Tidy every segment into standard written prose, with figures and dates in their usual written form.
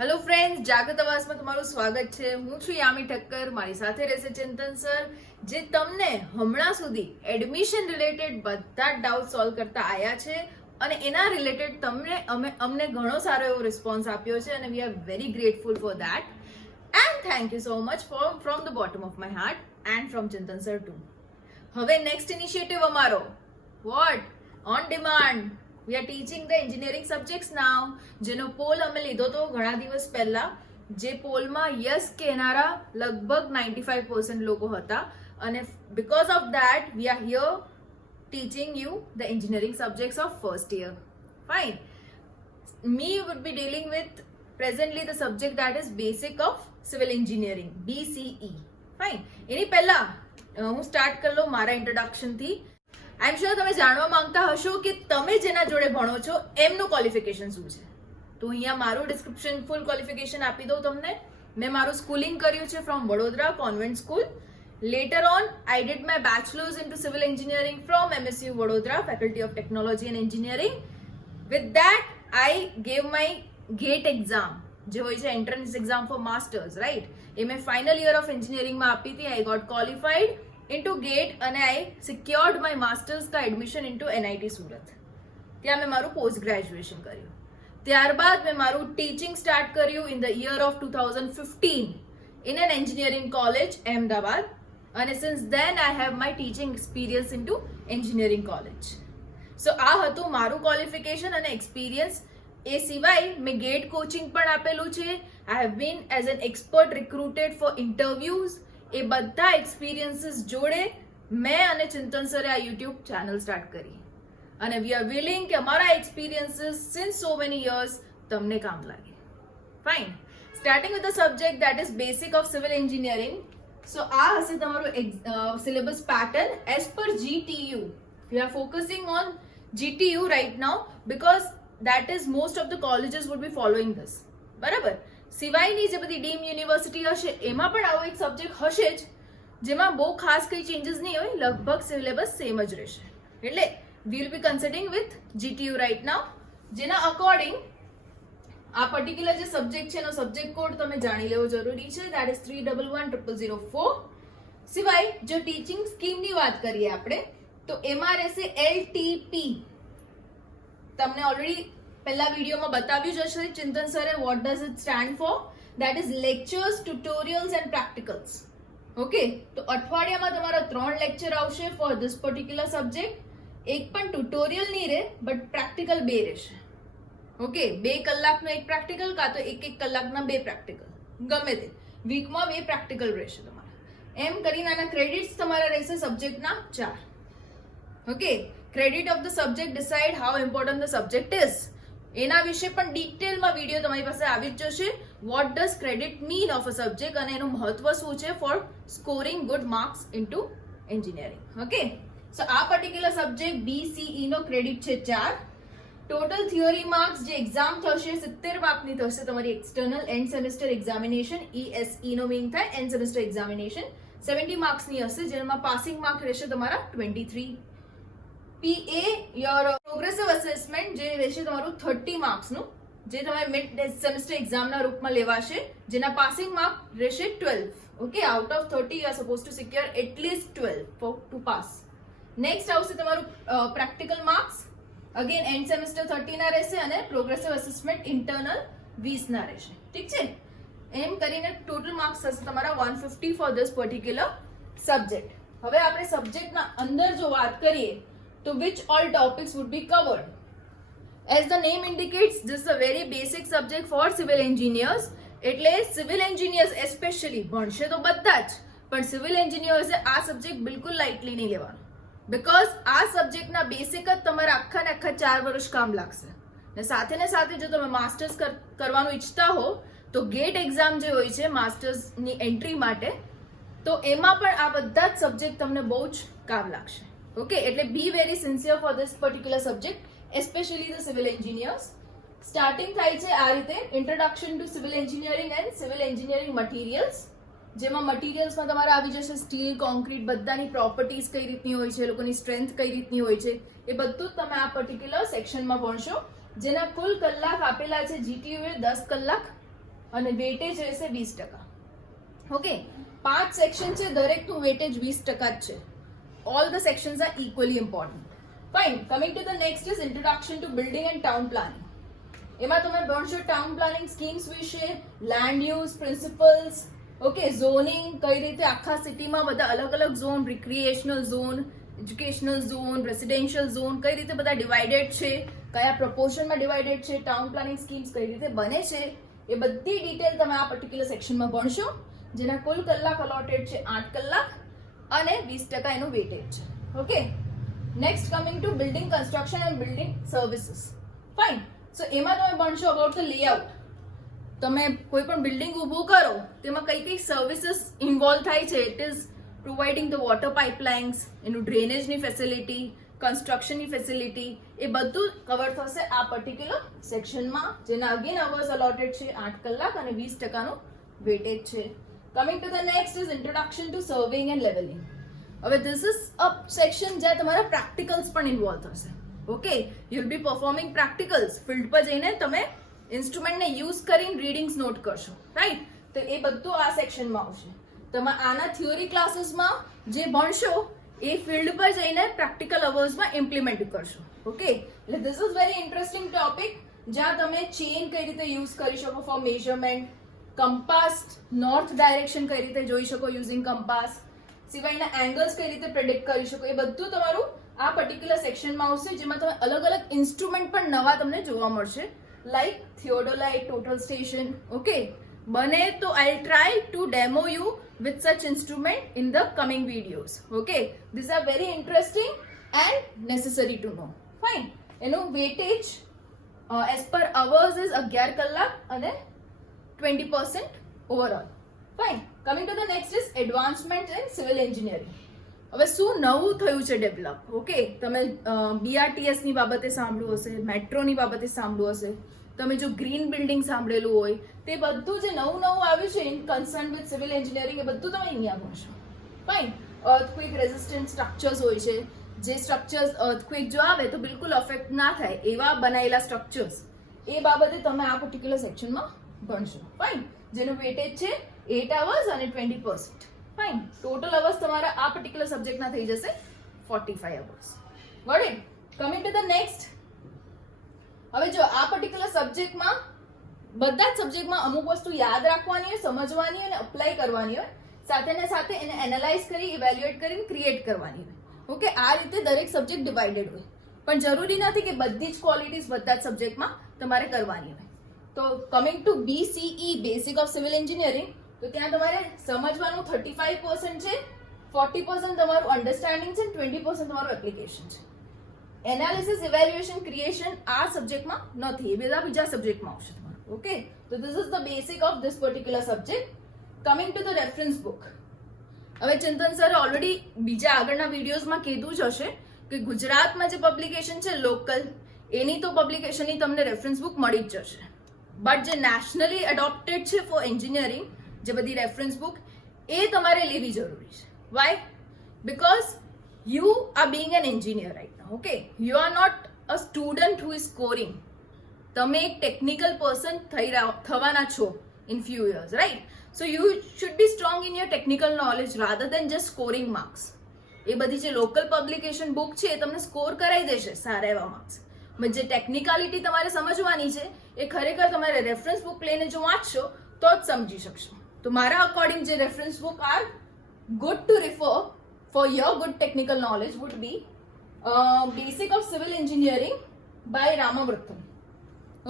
Hello friends, જાગૃત અવાજમાં તમારું સ્વાગત છે. હું છું યામી ઠક્કર. મારી સાથે રહેશે ચિંતન સર, જે તમને હમણાં સુધી એડમિશન રિલેટેડ બધા જ ડાઉટ સોલ્વ કરતા આવ્યા છે અને એના રિલેટેડ અમને ઘણો સારો એવો રિસ્પોન્સ આપ્યો છે અને we are very grateful for that and thank you so much from the bottom of my heart and from Chintan sir too. હવે નેક્સ્ટ ઇનિશિયેટિવ અમારો vote on demand. We are teaching the engineering subjects now, જેનો poll અમે લીધો હતો ઘણા દિવસ પહેલા, જે પોલમાં યસ કહેનારા લગભગ 95% લોકો હતા અને because of that we are here teaching you the engineering subjects of first year. Fine. Me would be dealing with presently the subject that is basic of civil engineering, BCE. Fine. એની પહેલા હું start કરી લઉં મારા ઇન્ટ્રોડક્શનથી. આઈ am sure તમે જાણવા માંગતા હશો કે તમે જેના જોડે ભણો છો એમનું ક્વોલિફિકેશન શું છે. તો અહીંયા મારું ડિસ્ક્રિપ્શન ફૂલ ક્વોલિફિકેશન આપી દઉં તમને. મેં મારું સ્કૂલિંગ કર્યું છે from Vadodara convent school. Later on, I did my bachelor's into civil engineering from MSU Vadodara, Faculty of Technology and Engineering. With that, I gave my GATE exam, जो है entrance exam for masters, right? ये मैं final year of engineering में आपी थी. I got qualified into GATE and I secured my masters का admission into NIT Surat. ત્યાં મેં મારું post graduation કર્યું. ત્યારબાદ મેં મારું teaching start કર્યું in the year of 2015 in an engineering college, Ahmedabad. And since then I have my teaching experience into engineering college. So આ હતું મારું ક્વોલિફિકેશન અને એક્સપિરિયન્સ. એ સિવાય મેં ગેટ કોચિંગ પણ આપેલું છે. I have been as an expert recruited for interviews. એ બધા એક્સપિરિયન્સીસ જોડે મેં અને ચિંતન સરે આ યુટ્યુબ ચેનલ સ્ટાર્ટ કરી અને વી આર વિલિંગ કે અમારા experiences since so many years તમને કામ લાગે. Fine. Starting with the subject that is basic of civil engineering. So આ હશે તમારું syllabus pattern as per GTU. We are focusing on GTU right now because that is most of the colleges would be following this. બરાબર. સિવાયની જે બધી dim university હશે એમાં પણ આવો એક સબ્જેક્ટ હશે જ, જેમાં બહુ ખાસ કંઈ ચેન્જીસ નહીં હોય, લગભગ સિલેબસ સેમ જ રહેશે. એટલે we will be considering with GTU right now, જેના અકોર્ડિંગ આ પર્ટિક્યુલર જે સબ્જેક્ટ છે એનો સબ્જેક્ટ કોડ તમે જાણી લેવો જરૂરી છે. That is 31110004. સિવાય જો ટીચિંગ સ્કીમની વાત કરીએ આપણે તો એમાં રહેશે LTP. તમને ઓલરેડી પહેલા વિડીયોમાં બતાવ્યું જ હશે ચિંતન સરે what does it stand four. That is lectures, tutorials and practicals. Okay, તો અઠવાડિયામાં તમારા 3 લેક્ચર આવશે ફોર ધીસ પર્ટિક્યુલર સબ્જેક્ટ. એક પણ ટ્યુટોરિયલ નહીં રહે બટ પ્રેક્ટિકલ 2 રહેશે. ઓકે, 2 કલાકનો એક પ્રેક્ટિકલ કાં તો 1 કલાકના 2 પ્રેક્ટિકલ, ગમે તે વીકમાં 2 પ્રેક્ટિકલ રહેશે તમારા. એમ કરીને આના ક્રેડિટ્સ તમારા રહેશે સબ્જેક્ટના 4. Okay, credit of the subject decide how important the subject is. એના વિશે પણ ડિટેલમાં વિડીયો તમારી પાસે આવી જ જશે. What does credit mean of a subject અને એનું મહત્વ શું છે for scoring good marks into engineering. Okay, so આ પર્ટિક્યુલર સબ્જેક્ટ BCE નો ક્રેડિટ છે 4. ટોટલ થિયરી માર્ક્સ જે એક્ઝામ થશે 70 માર્કની થશે તમારી external end semester examination. ESE નો મીન થાય એન્ડ સેમેસ્ટર એક્ઝામિનેશન. 70 માર્ક્સની હશે, જેમાં પાસિંગ માર્ક રહેશે તમારા 23. PA યોર પ્રોગ્રેસિવ અસેસમેન્ટ જે રહેશે તમારું 30 માર્ક્સનું, જે તમારે મિડ સેમેસ્ટર એક્ઝામના રૂપમાં લેવાશે, જેના પાસિંગ માર્ક રહેશે 12. Okay, out of 30 you are suppose to secure at least 12 for to pass. Next આવશે તમારું practical marks. Again end semester 30 ના રહેશે અને પ્રોગ્રેસિવ અસેસમેન્ટ ઇન્ટરનલ 20 ના રહેશે. ઠીક છે, એમ કરીને ટોટલ માર્ક્સ થશે તમારા 150 ફોર ધીસ પર્ટિક્યુલર સબ્જેક્ટ. હવે આપણે સબ્જેક્ટના અંદર જો વાત કરીએ તો which all topics would be covered. As the name indicates, this is a very basic subject for civil engineers. એટલે સિવિલ એન્જિનિયર્સ એસ્પેશિયલી ભણશે તો બધા જ, પણ સિવિલ એન્જિનિયર્સે આ સબ્જેક્ટ બિલકુલ લાઇટલી નહીં લેવાનો. બીકોઝ આ સબ્જેક્ટના બેસિક જ તમારા આખા 4 વર્ષ કામ લાગશે. ને સાથે જો તમે માસ્ટર્સ કરવાનું ઈચ્છતા હો તો ગેટ એક્ઝામ જે હોય છે માસ્ટર્સની એન્ટ્રી માટે, તો એમાં પણ આ બધા જ સબ્જેક્ટ તમને બહુ જ કામ લાગશે. ઓકે, એટલે be very sincere four this particular subject, especially the civil engineers. Starting થાય છે આ રીતે, introduction to civil engineering and civil engineering materials. જેમાં મટીરિયલ્સમાં તમારે આવી જશે સ્ટીલ, કોન્ક્રીટ, બધાની પ્રોપર્ટીઝ કઈ રીતની હોય છે, લોકોની સ્ટ્રેન્થ કઈ રીતની હોય છે, એ બધું જ તમે આ પર્ટિક્યુલર સેક્શનમાં ભણશો. જેના કુલ કલાક આપેલા છે GTU એ 10 કલાક અને વેટેજ રહેશે 20%. ઓકે, 5 સેક્શન છે, દરેકનું વેટેજ 20% જ છે. All the sections are equally important. Fine. Coming to the next is introduction to building and town planning. એમાં તમે ભણશો ટાઉન પ્લાનિંગ સ્કીમ્સ વિશે, land use principles, okay, zoning, કઈ રીતે આખા સિટીમાં બધા અલગ અલગ zone, recreational zone, educational zone, residential zone કઈ રીતે બધા ડિવાઇડેડ છે, કયા પ્રપોર્શનમાં ડિવાઇડેડ છે, ટાઉન પ્લાનિંગ સ્કીમ્સ કઈ રીતે બને છે, એ બધી ડિટેલ તમે આ પર્ટિક્યુલર સેક્શનમાં ભણશો, જેના કુલ કલાક અલોટેડ છે 8 કલાક અને 20% એનું વેટેજ છે. Okay, next coming to building construction and building services. Fine. So એમાં તમે ભણશો અબાઉટ ધ લેઆઉટ. તમે કોઈ પણ બિલ્ડિંગ ઊભું કરો તેમાં કઈ કઈ સર્વિસીસ ઇન્વોલ્વ થાય છે. It is providing the water pipelines, એનું ડ્રેનેજની ફેસિલિટી, કન્સ્ટ્રક્શનની ફેસિલિટી, એ બધું કવર થશે આ પર્ટિક્યુલર સેક્શનમાં, જેના અગેન અવર્સ અલોટેડ છે 8 કલાક અને 20%નું વેટેજ છે. Coming to the next is introduction two સર્વેઇંગ and levelling. હવે ધીસ ઇઝ અ સેક્શન જ્યાં તમારા પ્રેક્ટિકલ્સ પણ ઇન્વોલ્વ થશે. Okay, you will be performing practicals. Field પર જઈને તમે ઇન્સ્ટ્રુમેન્ટને યુઝ કરીને રીડિંગ્સ નોટ કરશો, રાઈટ? તો એ બધું આ સેક્શનમાં આવશે. તમે આના થિયોરી ક્લાસીસમાં જે ભણશો એ ફિલ્ડ પર જઈને પ્રેક્ટિકલ અવર્સમાં ઇમ્પ્લિમેન્ટ કરશો. ઓકે, એટલે this is very interesting topic, જ્યાં તમે ચેન કઈ રીતે યુઝ કરી શકો for measurement, compass north direction કઈ રીતે જોઈ શકો યુઝિંગ કંપાસ, સિવાયના એંગલ્સ કઈ રીતે પ્રેડિક્ટ કરી શકો, એ બધું તમારું આ પર્ટિક્યુલર સેક્શનમાં આવશે, જેમાં તમે અલગ અલગ ઇન્સ્ટ્રુમેન્ટ પણ નવા તમને જોવા મળશે, like theodolite, total station. Okay, બને તો આઈ try to demo you with such instrument in the coming videos. Okay, these are very interesting and necessary to know. Fine. એનું weightage as per hours is 11 કલાક અને 20% overall. Fine. Coming to the next is advancement in civil engineering. હવે શું નવું થયું છે develop? Okay, તમે BRTS ની બાબતે સાંભળ્યું હશે, મેટ્રોની બાબતે સાંભળ્યું હશે, તમે જો ગ્રીન બિલ્ડિંગ સાંભળેલું હોય, તે બધું જે નવું આવ્યું છે in concern with civil engineering, એ બધું તમે અહીંયા ભણશો. ફાઇન. અર્થક્વેક રેઝિસ્ટન્ટ સ્ટ્રક્ચર્સ હોય છે, જે સ્ટ્રક્ચર્સ અર્થક્વેક જો આવે તો બિલકુલ અફેક્ટ ના થાય એવા બનાવેલા સ્ટ્રક્ચર્સ, એ બાબતે તમે આ પર્ટિક્યુલર સેક્શનમાં ભણશો. ફાઇન. જેનું વેટેજ છે 8 hours અને 20%. ફાઇન. ટોટલ અવર્સ તમારા આ પર્ટિક્યુલર સબ્જેક્ટના થઈ જશે 45 hours. Got it? Coming to the next. હવે જો આ પર્ટિક્યુલર સબ્જેક્ટમાં બધા જ સબ્જેક્ટમાં અમુક વસ્તુ યાદ રાખવાની હોય, સમજવાની હોય અને અપ્લાય કરવાની હોય, સાથે ને સાથે એને એનાલાઇઝ કરી, ઇવેલ્યુએટ કરીને ક્રિએટ કરવાની હોય. ઓકે, આ રીતે દરેક સબ્જેક્ટ ડિવાઇડેડ હોય, પણ જરૂરી નથી કે બધી જ ક્વોલિટીઝ બધા જ સબ્જેક્ટમાં તમારે કરવાની હોય. તો coming to BCE, basic of civil engineering, તો ત્યાં તમારે સમજવાનું 35% છે, 40% તમારું અન્ડરસ્ટેન્ડિંગ છે, 20% તમારું એપ્લિકેશન છે. એનાલિસિસ, ઇવેલ્યુએશન, ક્રિએશન આ સબ્જેક્ટમાં નથી, એ બધા બીજા સબ્જેક્ટમાં આવશે તમારું. ઓકે, તો this is the basic of this particular subject. Coming to the reference book. હવે ચિંતન સરે ઓલરેડી બીજા આગળના વિડીયોઝમાં કીધું જ હશે કે ગુજરાતમાં જે પબ્લિકેશન છે લોકલ, એની તો પબ્લિકેશનની તમને રેફરન્સ બુક મળી જ જશે, બટ જે નેશનલી એડોપ્ટેડ છે ફોર એન્જિનિયરિંગ, જે બધી રેફરન્સ બુક, એ તમારે લેવી જરૂરી છે. Why? Because you are being an engineer right now. Okay, you are not a student who is scoring. તમે એક ટેકનિકલ પર્સન થવાના છો in few years, right? So you should be strong in your technical knowledge rather than just scoring marks. એ બધી જે local publication book છે એ તમને score કરાવી દેશે સારા એવા માર્ક્સ, પણ જે ટેકનિકાલિટી તમારે સમજવાની છે એ ખરેખર તમારે રેફરન્સ બુક લઈને જો વાંચશો તો જ સમજી શકશો. તો મારા અકોર્ડિંગ જે reference book are good to refer for your good technical knowledge would be Basic of Civil Engineering by Ramamurthy.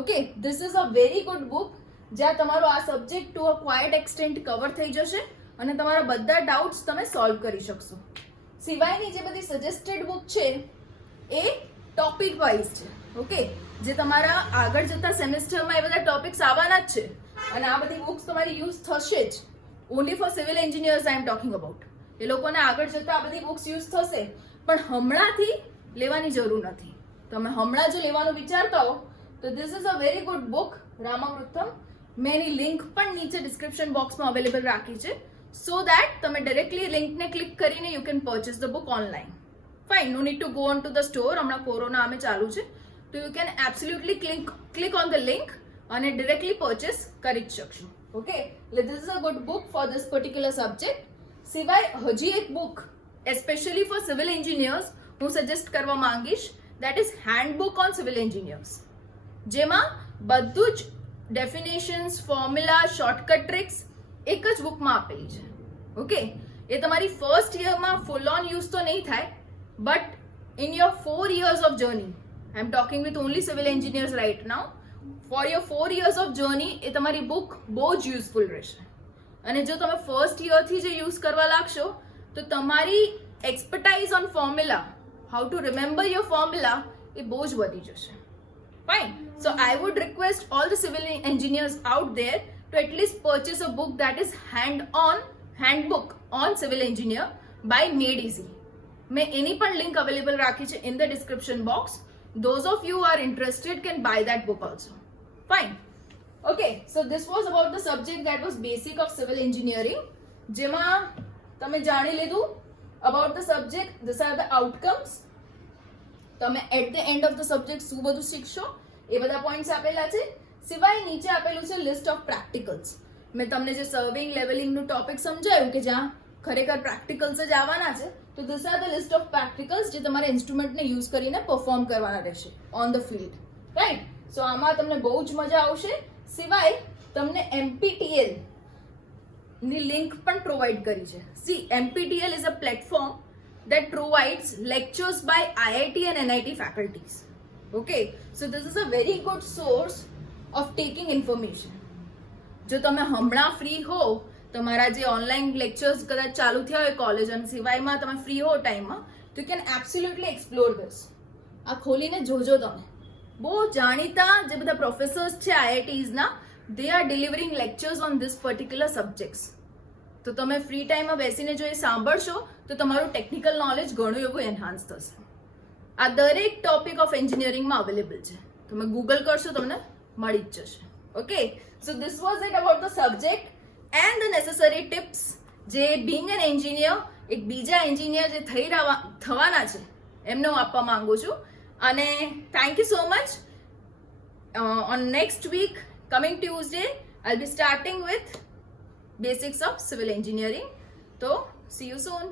Okay, this is a very good book, જ્યાં તમારો આ subject to a quite extent cover થઈ જશે અને તમારા બધા doubts તમે solve કરી શકશો. સિવાયની જે બધી સજેસ્ટેડ બુક છે એ ટોપિક વાઇઝ છે. ઓકે, જે તમારા આગળ જતા સેમેસ્ટરમાં એ બધા ટોપિક્સ આવવાના જ છે અને આ બધી બુક્સ તમારી યુઝ થશે જ. Only for civil engineers I am talking about. એ લોકોને આગળ જતા આ બધી બુક્સ યુઝ થશે, પણ હમણાંથી લેવાની જરૂર નથી. તમે હમણાં જો લેવાનું વિચારતા હો તો this is a very good book, Ramamrutham. મેં એની લિંક પણ નીચે ડિસ્ક્રિપ્શન બોક્સમાં અવેલેબલ રાખી છે, સો દેટ તમે ડાયરેક્ટલી લિંકને ક્લિક કરીને you can purchase the book online. Fine, no need to go on to the store. હમણાં કોરોના અમે ચાલુ છે, તો you can absolutely click on the link અને ડિરેક્ટલી પરચેસ કરી જ શકશો. ઓકે, એટલે this is a good book for this particular subject. સિવાય હજી એક book especially for civil engineers હું સજેસ્ટ કરવા માંગીશ, that is handbook on civil engineers, જેમાં બધું જ ડેફિનેશન્સ, ફોર્મ્યુલા, શોર્ટકટ ટ્રિક્સ એક જ બુકમાં આપેલી છે. ઓકે, એ તમારી ફર્સ્ટ યરમાં ફૂલ ઓન યુઝ તો નહીં થાય, but in your 4 years of journey, I am talking with only civil engineers right now, for your 4 years of journey એ તમારી બુક બહુ જ યુઝફુલ રહેશે. અને જો તમે ફર્સ્ટ યરથી જે યુઝ કરવા લાગશો તો તમારી expertise on formula, how to remember your formula, એ બહુ જ વધી જશે. Fine. So I would request all the civil engineers out there to at least purchase a book that is handbook on civil engineer by Made Easy. મેં એની પણ link available રાખી છે in the description box. Those of you who are interested can buy that book also. Fine. Okay, so this was about the subject that was basic of civil engineering. જેમાં તમે જાણી લીધું about the subject, these are the outcomes. તમે at the end of the subject શું બધું શીખશો એ બધા points આપેલા છે. સિવાય નીચે આપેલું છે લિસ્ટ ઓફ પ્રેક્ટિકલ્સ. મેં તમને જે સર્વિંગ લેવલિંગનું ટોપિક સમજાયું કે જ્યાં ખરેખર પ્રેક્ટિકલ્સ જ આવવાના છે, તો this are the list of practicals જે તમારે ઇન્સ્ટ્રુમેન્ટને યુઝ કરીને પરફોર્મ કરવાના રહેશે ઓન ધ ફિલ્ડ. રાઈટ. સો આમાં તમને બહુ જ મજા આવશે. સિવાય તમને NPTEL ની લિંક પણ પ્રોવાઈડ કરી છે. C, NPTEL is a platform that provides lectures by IIT and NIT faculties. Okay, so this is a very good source of taking information. જો તમે હમણાં ફ્રી હો, તમારા જે ઓનલાઈન લેક્ચર્સ કદાચ ચાલુ થયા હોય કોલેજ અને સિવાયમાં તમે ફ્રી હો ટાઈમમાં, તો you can absolutely explore this. આ ખોલીને જોજો તમે. બહુ જાણીતા જે બધા પ્રોફેસર્સ છે IITsના, they are delivering lectures on this particular subjects. તો તમે ફ્રી ટાઈમમાં બેસીને જો એ સાંભળશો તો તમારું ટેકનિકલ નોલેજ ઘણું એવું એન્હાન્સ થશે. આ દરેક ટોપિક ઓફ એન્જિનિયરિંગમાં અવેલેબલ છે. તમે ગૂગલ કરશો તમને મળી જ જશે. Okay, so this was it about the subject and the necessary tips જે બિંગ એન એન્જિનિયર, એક બીજા એન્જિનિયર જે થવાના છે એમને હું આપવા માંગુ છું. અને thank you so much. On next week, coming Tuesday, I will be starting with basics of civil engineering. So see you soon.